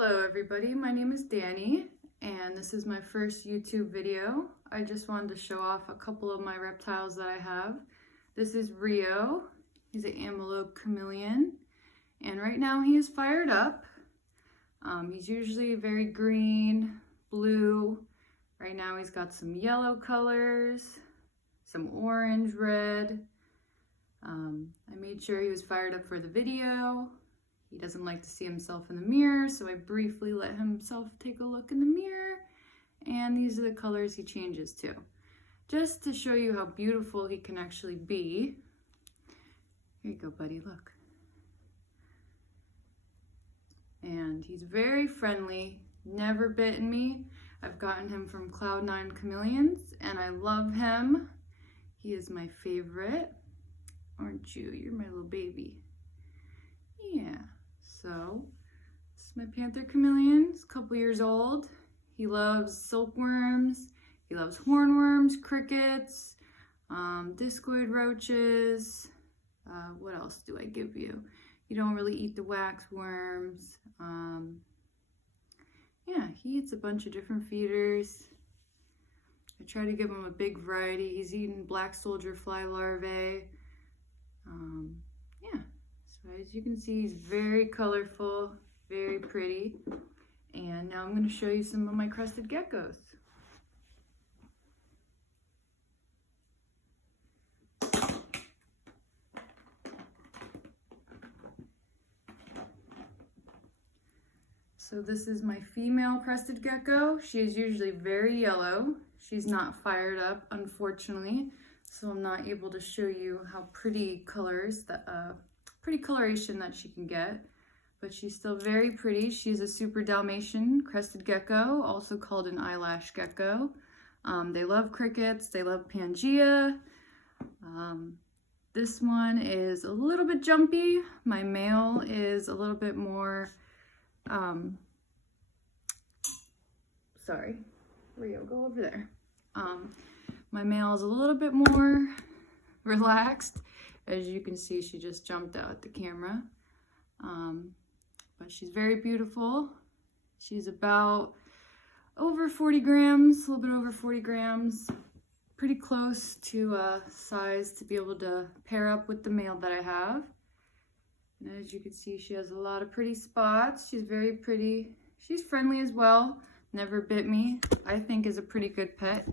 Hello everybody, my name is Danny and this is my first YouTube video. I just wanted to show off a couple of my reptiles that I have. This is Rhio. He's an Albino chameleon and right now he is fired up. He's usually very green, blue. Right now he's got some yellow colors, some orange, red. I made sure he was fired up for the video. He doesn't like to see himself in the mirror, so I briefly let himself take a look in the mirror. And these are the colors he changes to. Just to show you how beautiful he can actually be. Here you go, buddy, look. And he's very friendly, never bitten me. I've gotten him from Cloud9 Chameleons, and I love him. He is my favorite. Aren't you? You're my little baby. Yeah. So, this is my Panther Chameleon. He's a couple years old. He loves silkworms. He loves hornworms, crickets, discoid roaches. What else do I give you? You don't really eat the waxworms. Yeah, he eats a bunch of different feeders. I try to give him a big variety. He's eaten black soldier fly larvae. Yeah. So as you can see, he's very colorful, very pretty. And now I'm going to show you some of my Crested Geckos. So this is my female Crested Gecko. She is usually very yellow. She's not fired up, unfortunately. So I'm not able to show you how pretty colors that pretty coloration that she can get, but she's still very pretty. She's a super Dalmatian Crested Gecko, also called an eyelash gecko. They love crickets, they love Pangea. This one is a little bit jumpy. My male is a little bit more, sorry, Rhio, go over there. My male is a little bit more relaxed. As you can see, she just jumped out at the camera. But she's very beautiful. She's about over 40 grams, a little bit over 40 grams. Pretty close to size to be able to pair up with the male that I have. And as you can see, she has a lot of pretty spots. She's very pretty. She's friendly as well. Never bit me. I think is a pretty good pet.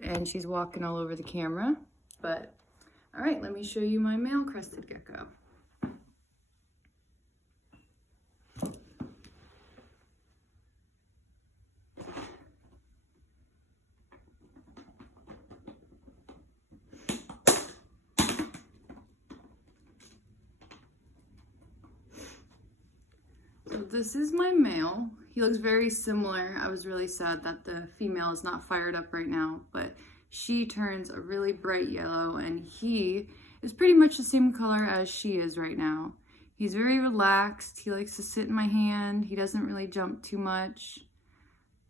And she's walking all over the camera. But all right, let me show you my male Crested Gecko. So this is my male. He looks very similar. I was really sad that the female is not fired up right now, but she turns a really bright yellow and he is pretty much the same color as she is right now. He's very relaxed. He likes to sit in my hand. He doesn't really jump too much.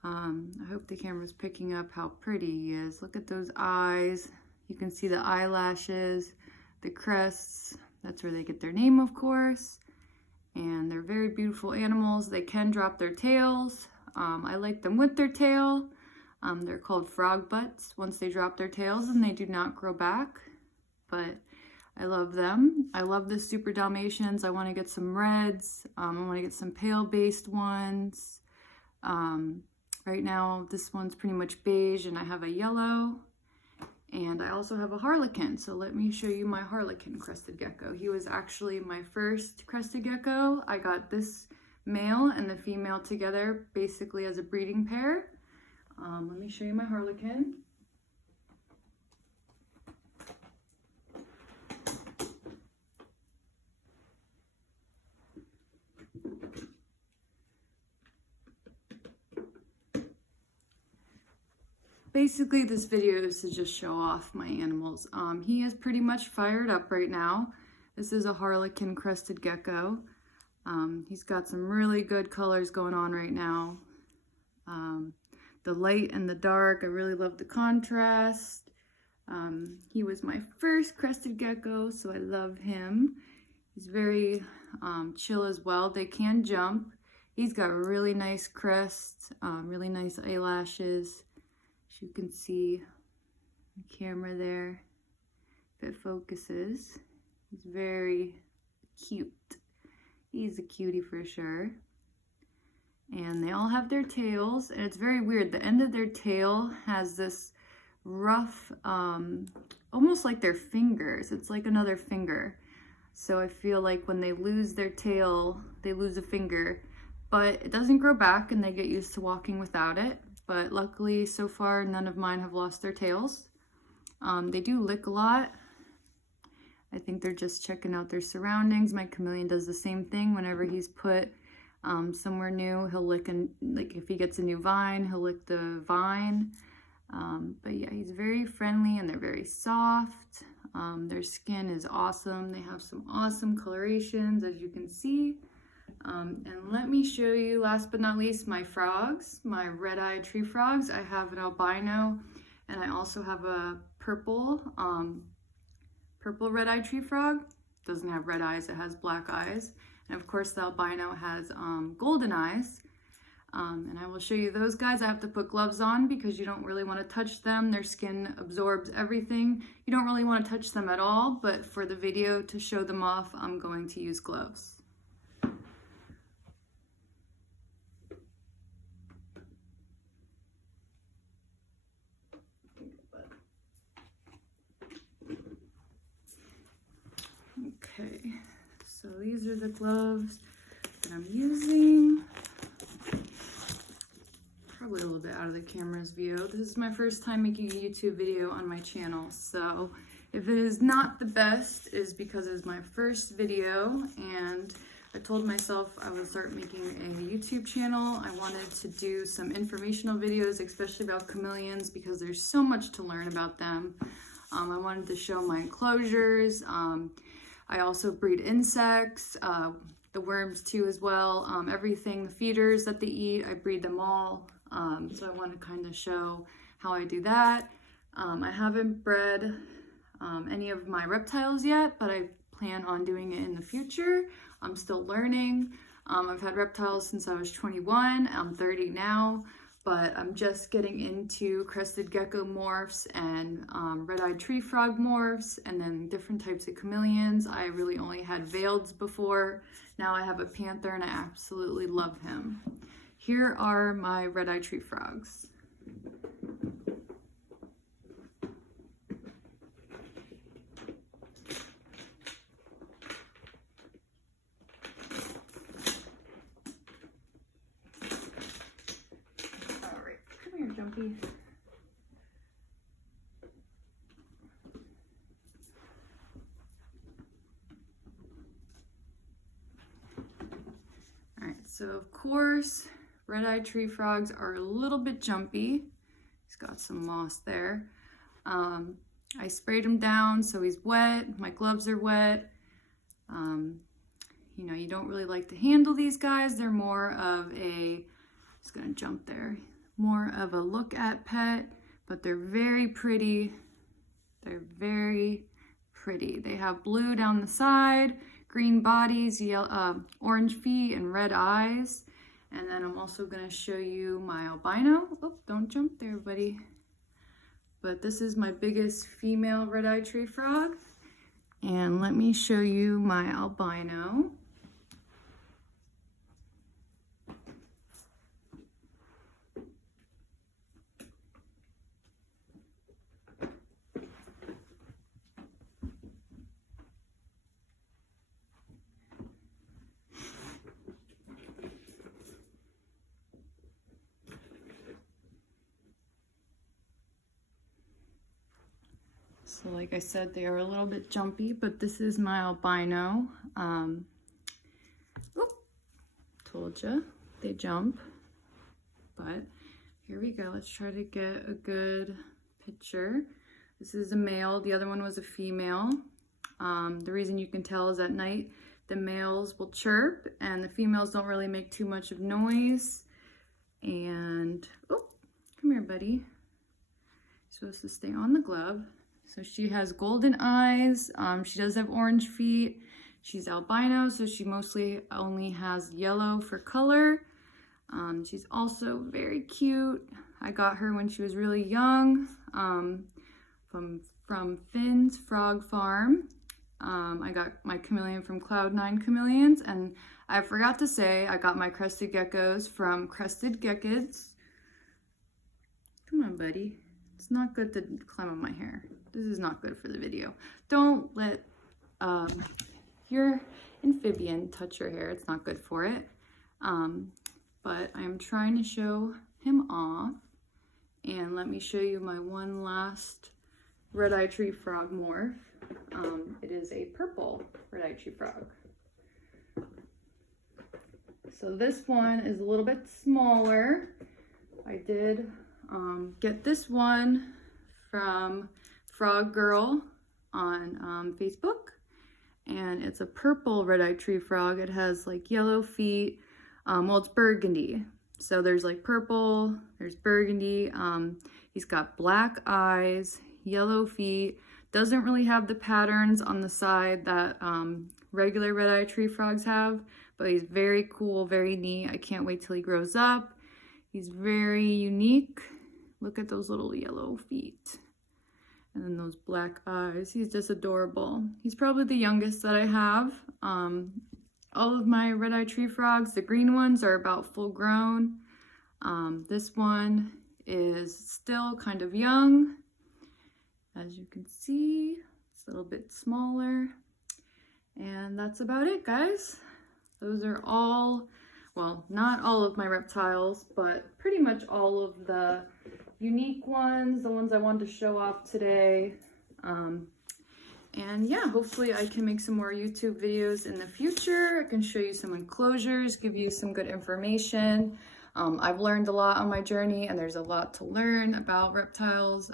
I hope the camera's picking up how pretty he is. Look at those eyes. You can see the eyelashes, the crests. That's where they get their name, of course. And they're very beautiful animals. They can drop their tails. I like them with their tail. They're called frog butts once they drop their tails and they do not grow back, but I love them. I love the super Dalmatians. I want to get some reds. I want to get some pale based ones. Right now this one's pretty much beige and I have a yellow and I also have a harlequin. So let me show you my harlequin Crested Gecko. He was actually my first Crested Gecko. I got this male and the female together basically as a breeding pair. Let me show you my harlequin. Basically, this video is to just show off my animals. He is pretty much fired up right now. This is a harlequin Crested Gecko. He's got some really good colors going on right now. The light and the dark, I really love the contrast. He was my first Crested Gecko, so I love him. He's very chill as well. They can jump. He's got really nice crest, really nice eyelashes. As you can see the camera there, if it focuses. He's very cute. He's a cutie for sure. And they all have their tails, and it's very weird. The end of their tail has this rough, almost like their fingers. It's like another finger. So I feel like when they lose their tail, they lose a finger, but it doesn't grow back and they get used to walking without it. But luckily, so far, none of mine have lost their tails. They do lick a lot. I think they're just checking out their surroundings. My chameleon does the same thing whenever he's put somewhere new. He'll lick, like if he gets a new vine, he'll lick the vine. But yeah, he's very friendly and they're very soft. Their skin is awesome. They have some awesome colorations, as you can see. And let me show you, last but not least, my frogs, my red-eyed tree frogs. I have an albino, and I also have a purple red-eyed tree frog. Doesn't have red eyes, it has black eyes. And of course the albino has golden eyes. And I will show you those guys. I have to put gloves on because you don't really want to touch them. Their skin absorbs everything. You don't really want to touch them at all, but for the video to show them off, I'm going to use gloves. Okay, so these are the gloves that I'm using. Probably a little bit out of the camera's view. This is my first time making a YouTube video on my channel, so if it is not the best, it is because it's my first video, and I told myself I would start making a YouTube channel. I wanted to do some informational videos, especially about chameleons, because there's so much to learn about them. I wanted to show my enclosures. I also breed insects, the worms too as well, everything, the feeders that they eat, I breed them all. So I want to kind of show how I do that. I haven't bred any of my reptiles yet, but I plan on doing it in the future. I'm still learning. I've had reptiles since I was 21. I'm 30 now, but I'm just getting into crested gecko morphs and red-eyed tree frog morphs, and then different types of chameleons. I really only had veileds before. Now I have a panther and I absolutely love him. Here are my red-eyed tree frogs. Jumpy. Alright, so of course, red-eyed tree frogs are a little bit jumpy. He's got some moss there. I sprayed him down so he's wet. My gloves are wet. You know, you don't really like to handle these guys. They're more of a, just gonna jump there. More of a look at pet, but they're very pretty. They're very pretty. They have blue down the side, green bodies, yellow, orange feet, and red eyes. And then I'm also gonna show you my albino. Oh, don't jump there, buddy. But this is my biggest female red-eyed tree frog. And let me show you my albino. So like I said, they are a little bit jumpy, but this is my albino. Told you, they jump. But here we go, let's try to get a good picture. This is a male, the other one was a female. The reason you can tell is at night, the males will chirp and the females don't really make too much of noise. And, oh, come here, buddy. You're supposed to stay on the glove. So she has golden eyes. She does have orange feet. She's albino, so she mostly only has yellow for color. She's also very cute. I got her when she was really young from Finn's Frog Farm. I got my chameleon from Cloud9 Chameleons, and I forgot to say I got my Crested Geckos from Crested Geckids. Come on, buddy. It's not good to climb on my hair. This is not good for the video. Don't let your amphibian touch your hair. It's not good for it. But I'm trying to show him off. And let me show you my one last red-eye tree frog morph. It is a purple red-eye tree frog. So this one is a little bit smaller. I did get this one from Frog Girl on Facebook, and it's a purple red-eye tree frog. It has like yellow feet. Well, it's burgundy. So there's like purple, there's burgundy. He's got black eyes, yellow feet. Doesn't really have the patterns on the side that regular red-eye tree frogs have, but he's very cool, very neat. I can't wait till he grows up. He's very unique. Look at those little yellow feet. And then those black eyes. He's just adorable. He's probably the youngest that I have. All of my red-eye tree frogs, the green ones, are about full grown. This one is still kind of young. As you can see, it's a little bit smaller. And that's about it, guys. Those are all, well, not all of my reptiles, but pretty much all of the unique ones, the ones I wanted to show off today. And yeah, hopefully I can make some more YouTube videos in the future. I can show you some enclosures, give you some good information. I've learned a lot on my journey, and there's a lot to learn about reptiles,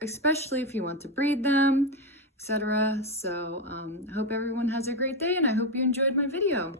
especially if you want to breed them, etc. So I hope everyone has a great day, and I hope you enjoyed my video.